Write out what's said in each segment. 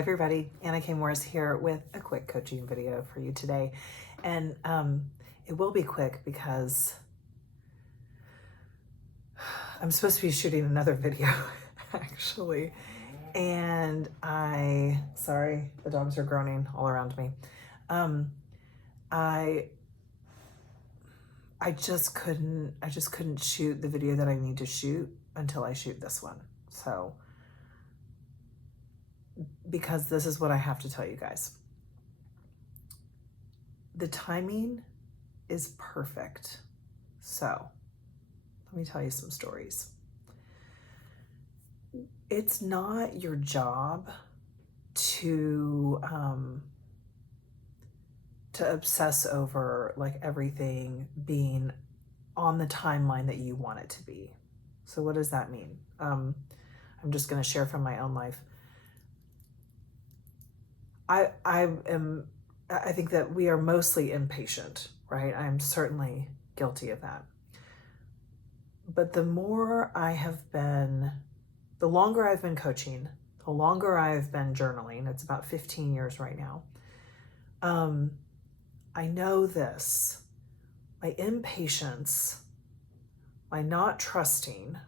everybody, Anna K. Morris here with a quick coaching video for you today. And it will be quick because I'm supposed to be shooting another video actually. And sorry, the dogs are groaning all around me. I just couldn't shoot the video that I need to shoot until I shoot this one. So, because this is what I have to tell you guys. The timing is perfect. So, let me tell you some stories. It's not your job to obsess over like everything being on the timeline that you want it to be. So what does that mean? I'm just going to share from my own life. I think that we are mostly impatient, right? I'm certainly guilty of that. But the longer I've been coaching, the longer I've been journaling, it's about 15 years right now. I know this, my impatience, my not trusting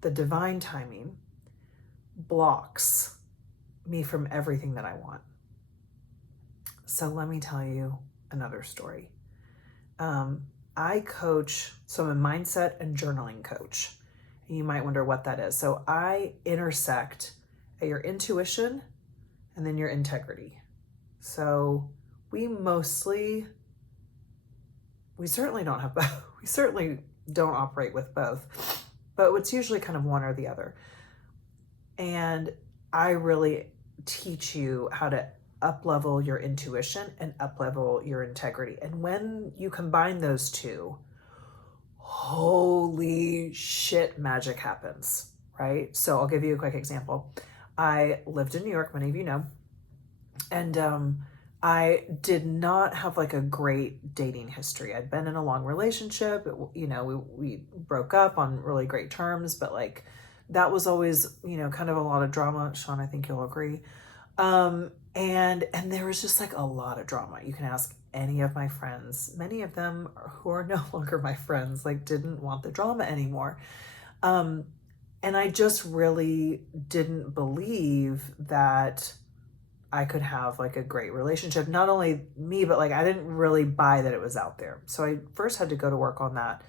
the divine timing blocks me from everything that I want. So let me tell you another story. I coach, so I'm a mindset and journaling coach. And you might wonder what that is. So I intersect at your intuition and then your integrity. So we certainly don't have both. We certainly don't operate with both, but it's usually kind of one or the other. And I really teach you how to up-level your intuition and up-level your integrity. And when you combine those two, holy shit, magic happens, right? So I'll give you a quick example. I lived in New York, many of you know, and I did not have like a great dating history. I'd been in a long relationship, we broke up on really great terms, but like that was always, kind of a lot of drama. Sean, I think you'll agree. And there was just like a lot of drama. You can ask any of my friends, many of them who are no longer my friends, like didn't want the drama anymore. And I just really didn't believe that I could have like a great relationship. Not only me, but like I didn't really buy that it was out there. So I first had to go to work on that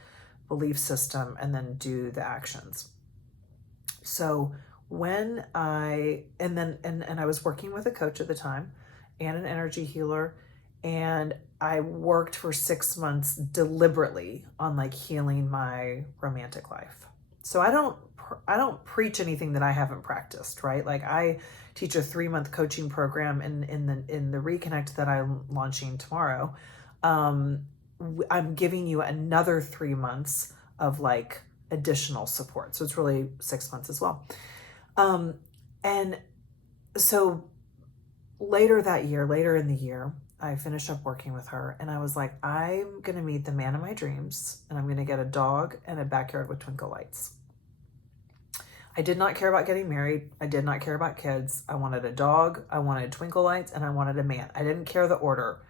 belief system and then do the actions. So when I was working with a coach at the time and an energy healer, and I worked for 6 months deliberately on like healing my romantic life. So I don't preach anything that I haven't practiced, right? Like I teach a 3-month coaching program in the Reconnect that I'm launching tomorrow. I'm giving you another 3 months of like additional support. So it's really 6 months as well. And so later in the year, I finished up working with her and I was like, I'm going to meet the man of my dreams and I'm going to get a dog and a backyard with twinkle lights. I did not care about getting married. I did not care about kids. I wanted a dog. I wanted twinkle lights and I wanted a man. I didn't care the order.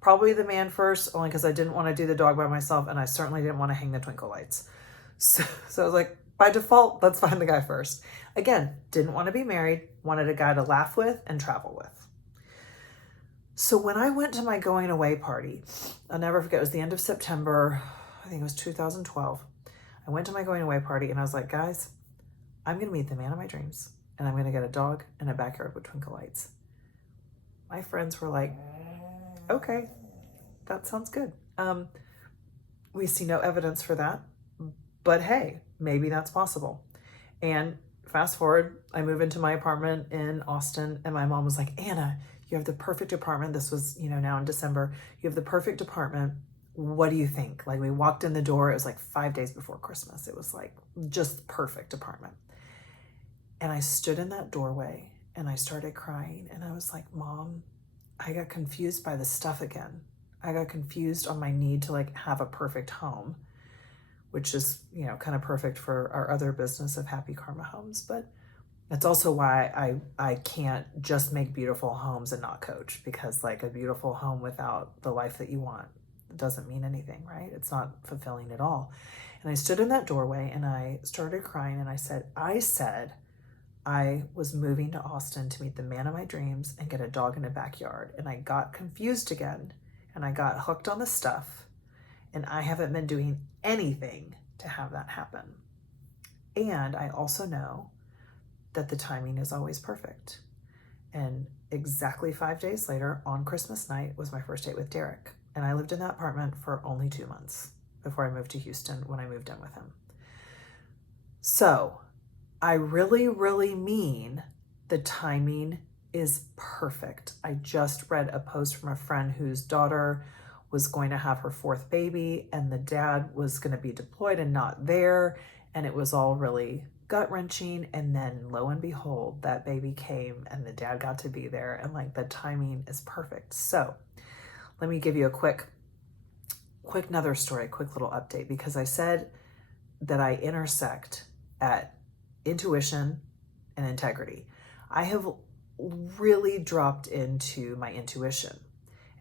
Probably the man first, only because I didn't want to do the dog by myself and I certainly didn't want to hang the twinkle lights. So I was like, by default, let's find the guy first. Again, didn't want to be married, wanted a guy to laugh with and travel with. So when I went to my going away party, I'll never forget, it was the end of September, I think it was 2012. I went to my going away party and I was like, guys, I'm going to meet the man of my dreams and I'm going to get a dog and a backyard with twinkle lights. My friends were like, okay, that sounds good. We see no evidence for that, but hey, maybe that's possible. And fast forward, I move into my apartment in Austin and my mom was like, Anna, you have the perfect apartment. This was, now in December, you have the perfect apartment. What do you think? Like we walked in the door, it was like 5 days before Christmas. It was like just perfect apartment. And I stood in that doorway and I started crying and I was like, Mom, I got confused by the stuff again. I got confused on my need to like have a perfect home, which is, kind of perfect for our other business of Happy Karma Homes. But That's also why I can't just make beautiful homes and not coach, because like a beautiful home without the life that you want doesn't mean anything, right? It's not fulfilling at all. And I stood in that doorway and I started crying and I said I was moving to Austin to meet the man of my dreams and get a dog in a backyard. And I got confused again and I got hooked on the stuff. And I haven't been doing anything to have that happen. And I also know that the timing is always perfect. And exactly 5 days later, on Christmas night, was my first date with Derek. And I lived in that apartment for only 2 months before I moved to Houston when I moved in with him. So I really, really mean the timing is perfect. I just read a post from a friend whose daughter was going to have her 4th baby and the dad was going to be deployed and not there. And it was all really gut-wrenching. And then lo and behold, that baby came and the dad got to be there, and like the timing is perfect. So let me give you a quick another story, a quick little update, because I said that I intersect at intuition and integrity. I have really dropped into my intuition,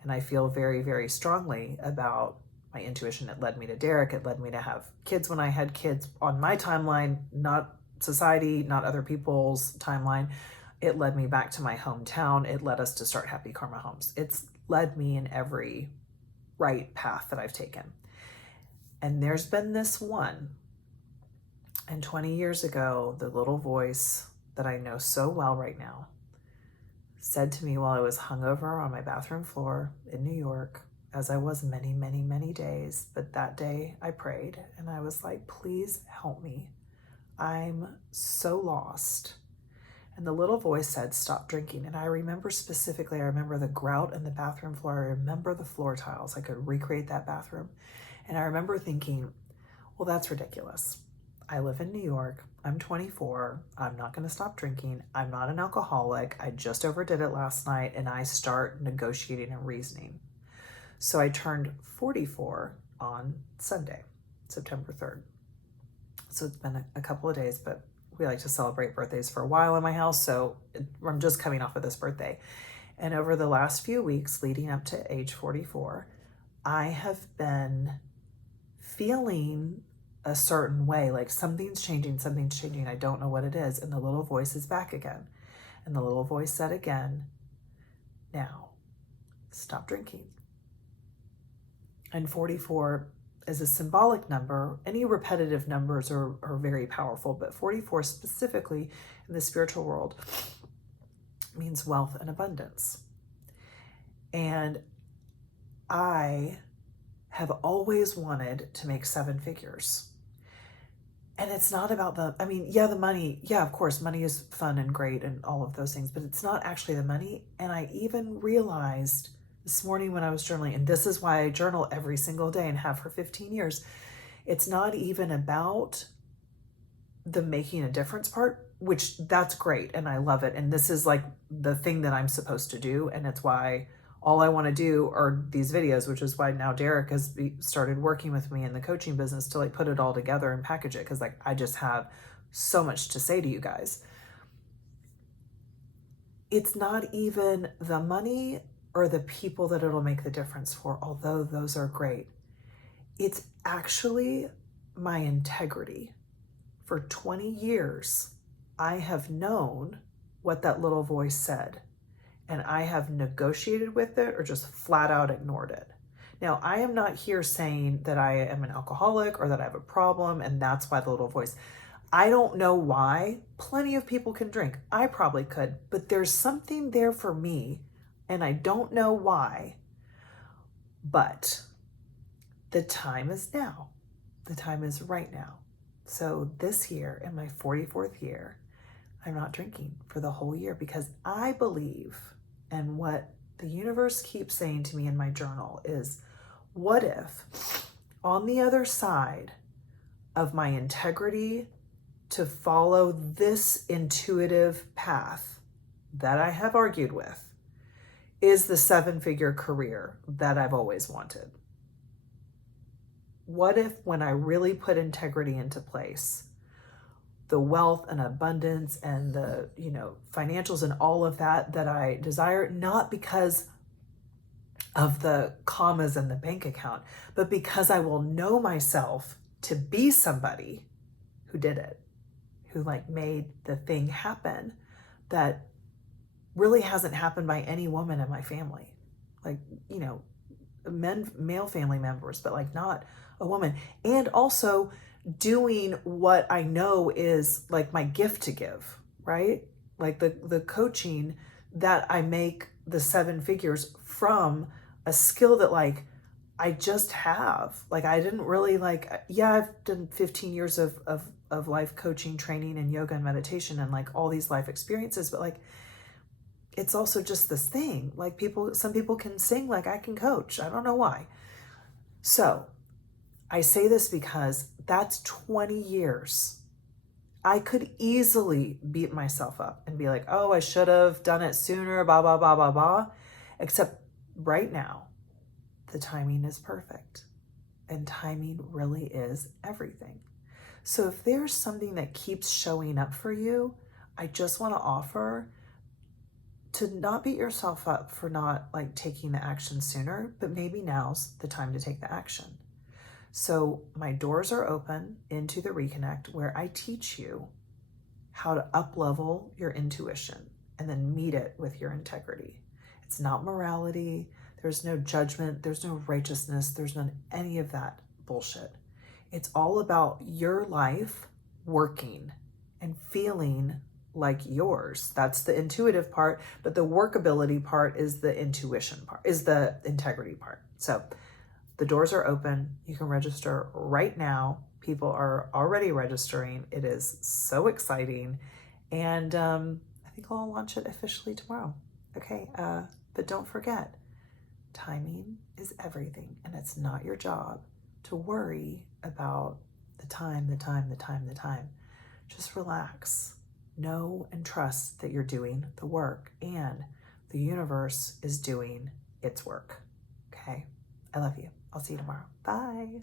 and I feel very, very strongly about my intuition. It led me to Derek. It led me to have kids when I had kids on my timeline, not society, not other people's timeline. It led me back to my hometown. It led us to start Happy Karma Homes. It's led me in every right path that I've taken. And there's been this one. And 20 years ago, the little voice that I know so well right now said to me while I was hungover on my bathroom floor in New York, as I was many, many, many days. But that day I prayed and I was like, please help me. I'm so lost. And the little voice said, stop drinking. And I remember specifically, I remember the grout in the bathroom floor. I remember the floor tiles. I could recreate that bathroom. And I remember thinking, well, that's ridiculous. I live in New York. I'm 24. I'm not going to stop drinking. I'm not an alcoholic. I just overdid it last night. And I start negotiating and reasoning. So I turned 44 on Sunday, September 3rd. So it's been a couple of days, but we like to celebrate birthdays for a while in my house. So I'm just coming off of this birthday. And over the last few weeks leading up to age 44, I have been feeling a certain way, like something's changing. I don't know what it is. And the little voice is back again. And the little voice said again, now, stop drinking. And 44 is a symbolic number. Any repetitive numbers are very powerful, but 44 specifically in the spiritual world means wealth and abundance. And I have always wanted to make 7 figures. And it's not about the money. Yeah, of course, money is fun and great and all of those things, but it's not actually the money. And I even realized this morning when I was journaling, and this is why I journal every single day and have for 15 years, it's not even about the making a difference part, which that's great. And I love it. And this is like the thing that I'm supposed to do. And it's why all I want to do are these videos, which is why now Derek has started working with me in the coaching business to like put it all together and package it. Cause like, I just have so much to say to you guys. It's not even the money or the people that it'll make the difference for, although those are great. It's actually my integrity. For 20 years, I have known what that little voice said, and I have negotiated with it or just flat out ignored it. Now, I am not here saying that I am an alcoholic or that I have a problem, and that's why the little voice. I don't know why. Plenty of people can drink. I probably could, but there's something there for me, and I don't know why, but the time is now. The time is right now. So this year, in my 44th year, I'm not drinking for the whole year because I believe, and what the universe keeps saying to me in my journal is, what if on the other side of my integrity to follow this intuitive path that I have argued with is the 7-figure career that I've always wanted? What if when I really put integrity into place, the wealth and abundance and the, financials and all of that I desire, not because of the commas in the bank account, but because I will know myself to be somebody who did it, who like made the thing happen that really hasn't happened by any woman in my family. Like, male family members, but like not a woman. And also doing what I know is like my gift to give, right? Like the coaching that I make the 7 figures from a skill that like I just have. Like I didn't really I've done 15 years of life coaching, training, and yoga and meditation and like all these life experiences, but like it's also just this thing. Like some people can sing like I can coach. I don't know why. So I say this because that's 20 years. I could easily beat myself up and be like, oh, I should have done it sooner, blah, blah, blah, blah, blah. Except right now, the timing is perfect. And timing really is everything. So if there's something that keeps showing up for you, I just want to offer to not beat yourself up for not like taking the action sooner, but maybe now's the time to take the action. So my doors are open into the Reconnect, where I teach you how to up-level your intuition and then meet it with your integrity. It's not morality. There's no judgment. There's no righteousness. There's none any of that bullshit. It's all about your life working and feeling like yours. That's the intuitive part, but the workability part is the intuition part, is the integrity part. So the doors are open. You can register right now. People are already registering. It is so exciting. And I think I'll launch it officially tomorrow. Okay, but don't forget, timing is everything, and it's not your job to worry about the time. Just relax. Know and trust that you're doing the work, and the universe is doing its work. Okay? I love you. I'll see you tomorrow. Bye.